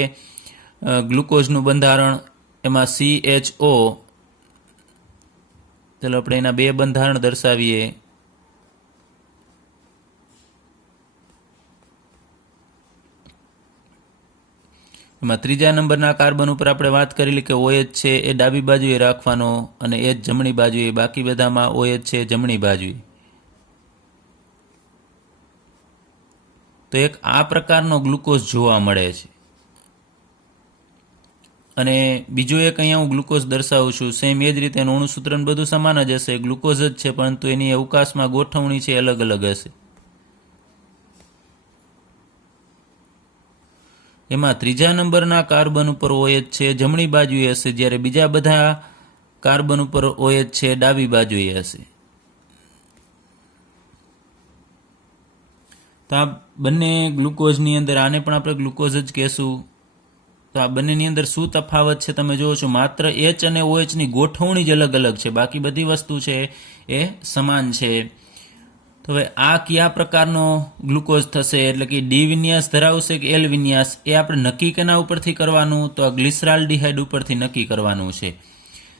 ગ્લુકોઝનું બંધારણ, એમાં CHO. ચાલો આપણે એના 2 બંધારણ દર્શાવીએ. એમાં 3જા નંબરના કાર્બન ઉપર આપણે વાત કરેલી કે OH છે એ ડાબી બાજુએ રાખવાનો અને H જમણી બાજુએ, બાકી બધામાં OH છે જમણી બાજુએ. તો એક આ પ્રકારનો ગ્લુકોઝ જોવા મળે છે. અને બીજો એક અહીંયા હું ગ્લુકોઝ દર્શાવું છું. સેમ એ જ રીતે એનું અણુસૂત્ર બધું સમાન જ હશે, ગ્લુકોઝ જ છે, પરંતુ એની અવકાશમાં ગોઠવણી છે અલગ અલગ હશે. એમાં 3જા નંબરના કાર્બન ઉપર OH છે જમણી બાજુએ હશે, જ્યારે બીજા બધા કાર્બન ઉપર OH છે ડાબી બાજુએ હશે. તો આ બંને ગ્લુકોઝની અંદર, આને પણ આપણે ગ્લુકોઝ જ કહેશું. તો આ બંનેની અંદર શું તફાવત છે તમે જુઓ છો, માત્ર H અને OH ની ગોઠવણી જ અલગ અલગ છે, બાકી બધી વસ્તુ છે એ સમાન છે. તો હવે આ કયા પ્રકારનો ગ્લુકોઝ થશે, એટલે કે D વિન્યાસ ધરાવશે કે L વિન્યાસ, એ આપણે નક્કી કેના ઉપરથી કરવાનું, તો આ ગ્લિસરાલ્ડિહાઇડ ઉપરથી નક્કી કરવાનું છે.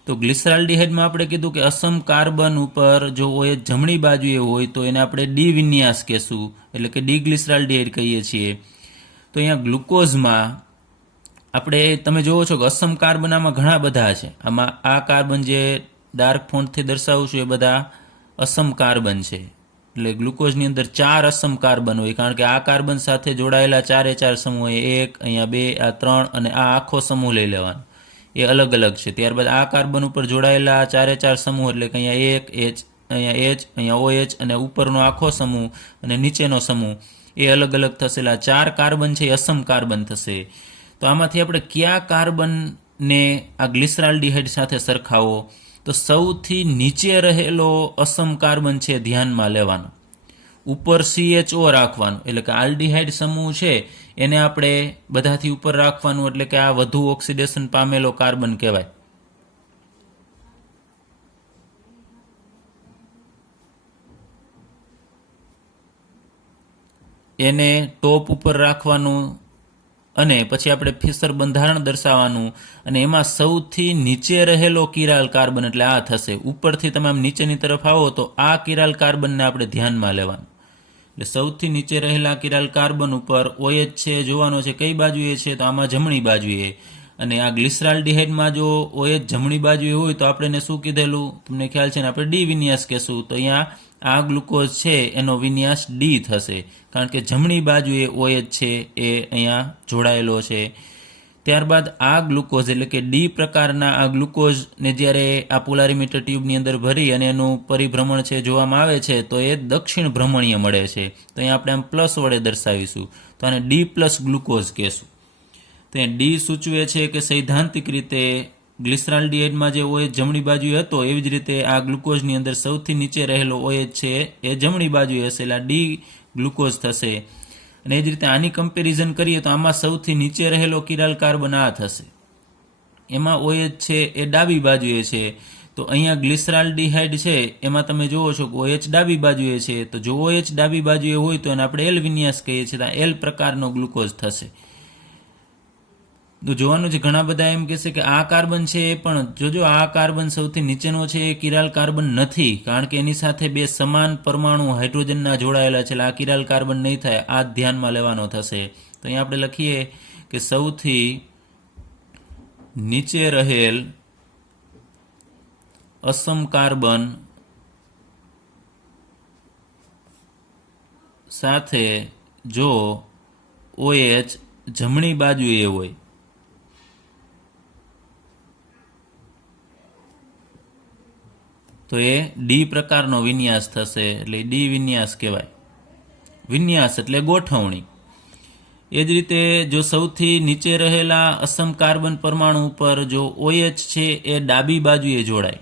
તો ગ્લિસરાલ્ડિહાઇડમાં આપણે કીધું કે અસમ કાર્બન ઉપર જો OH જમણી બાજુએ હોય તો એને આપણે D વિન્યાસ કહેશું, એટલે કે D ગ્લિસરાલ્ડિહાઇડ કહીએ છીએ. તો અહીંયા ગ્લુકોઝમાં આપણે તમે જોવો છો કે અસમ કાર્બન આમાં ઘણા બધા છે. આમાં આ કાર્બન જે ડાર્ક ફોન્ટથી દર્શાવું છું એ બધા અસમ કાર્બન છે. એટલે ગ્લુકોઝની અંદર 4 અસમ કાર્બન હોય, કારણ કે આ કાર્બન સાથે જોડાયેલા 4 સમૂહ હોય, 1, અહીંયા 2, આ 3 અને આ આખો સમૂહ લઈ લેવાનો, એ અલગ અલગ છે. ત્યારબાદ આ કાર્બન ઉપર જોડાયેલા 4 સમૂહ, એટલે કે અહીંયા 1 H, અહીંયા H, અહીંયા OH અને ઉપરનો આખો સમૂહ અને નીચેનો સમૂહ એ અલગ અલગ થશે. એટલે 4 કાર્બન છે એ અસમ કાર્બન થશે. તો આમાંથી આપણે કયા કાર્બનને આ ગ્લિસરાલ્ડિહાઇડ સાથે સરખાવો, તો સૌથી નીચે રહેલો અસમ કાર્બન છે ધ્યાનમાં લેવાનો, ઉપર CHO રાખવાનું, એટલે કે આલ્ડિહાઇડ સમૂહ છે એને આપણે બધાથી ઉપર રાખવાનું, એટલે કે આ વધુ ઓક્સિડેશન પામેલો કાર્બન કહેવાય. એને ટોપ ઉપર રાખવાનું અને પછી આપણે ફિશર બંધારણ દર્શાવવાનું, અને એમાં સૌથી નીચે રહેલો કિરાલ કાર્બન એટલે આ થશે. ઉપરથી તમે આમ નીચેની તરફ આવો તો આ કિરાલ કાર્બનને આપણે ધ્યાનમાં લેવાનું. એટલે સૌથી નીચે રહેલા કિરાલ કાર્બન ઉપર OH છે જોવાનો છે કઈ બાજુએ છે, તો આમાં જમણી બાજુએ. અને આ ગ્લિસરાલ્ડિહાઇડમાં જો OH જમણી બાજુએ હોય તો આપણે એને શું કીધેલું તમને ખ્યાલ છે ને, આપણે D વિન્યાસ કહેશું. તો અહીંયા આ ગ્લુકોઝ છે એનો વિન્યાસ D થશે, કારણ કે જમણી બાજુએ OH છે એ અહીંયા જોડાયેલો છે. ત્યારબાદ આ ગ્લુકોઝ એટલે કે D પ્રકારના આ ગ્લુકોઝને જ્યારે આ પોલારીમીટર ટ્યુબની અંદર ભરી અને એનું પરિભ્રમણ છે જોવામાં આવે છે તો એ દક્ષિણ ભ્રમણીય મળે છે. તો અહીંયા આપણે આમ પ્લસ વડે દર્શાવીશું, તો આને D+ ગ્લુકોઝ કહેશું. તો D સૂચવે છે કે સૈદ્ધાંતિક રીતે ગ્લિસરાલ્ડિહાઇડમાં જે OH જમણી બાજુએ હતો એવી જ રીતે આ ગ્લુકોઝની અંદર સૌથી નીચે રહેલો OH છે એ જમણી બાજુએ હશે, એટલે D ગ્લુકોઝ થશે. અને એ જ રીતે આની કમ્પેરિઝન કરીએ તો આમાં સૌથી નીચે રહેલો કિરાલ કાર્બન આ થશે, એમાં OH છે એ ડાબી બાજુએ છે. તો અહીંયા ગ્લિસરાલ્ડિહાઇડ છે એમાં તમે જુઓ છો કે OH ડાબી બાજુએ છે, તો જો OH ડાબી બાજુએ હોય તો એને આપણે L વિન્યાસ કહીએ છીએ, તો L પ્રકારનો ગ્લુકોઝ થશે. તો જોવાનું છે ઘણા બધા એમ કહેશે કે આ કાર્બન છે એ પણ જોજો, આ કાર્બન સૌથી નીચેનો છે એ કિરાલ કાર્બન નથી, કારણ કે એની સાથે 2 સમાન પરમાણુ હાઇડ્રોજનના જોડાયેલા છે, એટલે આ કિરાલ કાર્બન નહીં થાય, આ ધ્યાનમાં લેવાનો થશે. તો અહીંયા આપણે લખીએ કે સૌથી નીચે રહેલ અસમ કાર્બન સાથે જો OH જમણી બાજુએ હોય તો એ D પ્રકારનો વિન્યાસ થશે, એટલે D વિન્યાસ કહેવાય. વિન્યાસ એટલે ગોઠવણી. એ જ રીતે જો સૌથી નીચે રહેલા અસમ કાર્બન પરમાણુ ઉપર જો OH છે એ ડાબી બાજુએ જોડાય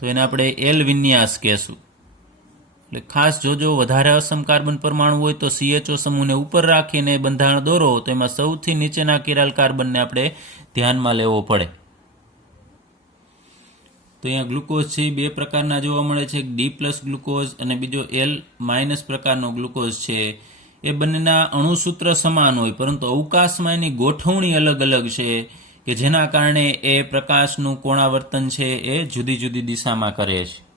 તો એને આપણે એલ વિન્યાસ કહેશું. એટલે ખાસ જોજો, વધારે અસમ કાર્બન પરમાણુ હોય તો CHO સમૂહને ઉપર રાખીને બંધારણ દોરો તો એમાં સૌથી નીચેના કિરાલ કાર્બનને આપણે ધ્યાનમાં લેવો પડે. તો અહીંયા ગ્લુકોઝ છે બે પ્રકારના જોવા મળે છે, એક D+ ગ્લુકોઝ અને બીજો L- પ્રકારનો ગ્લુકોઝ છે. એ બંનેના અણુસૂત્ર સમાન હોય પરંતુ અવકાશમાં એની ગોઠવણી અલગ અલગ છે કે જેના કારણે એ પ્રકાશનું કોણાવર્તન છે એ જુદી જુદી દિશામાં કરે છે.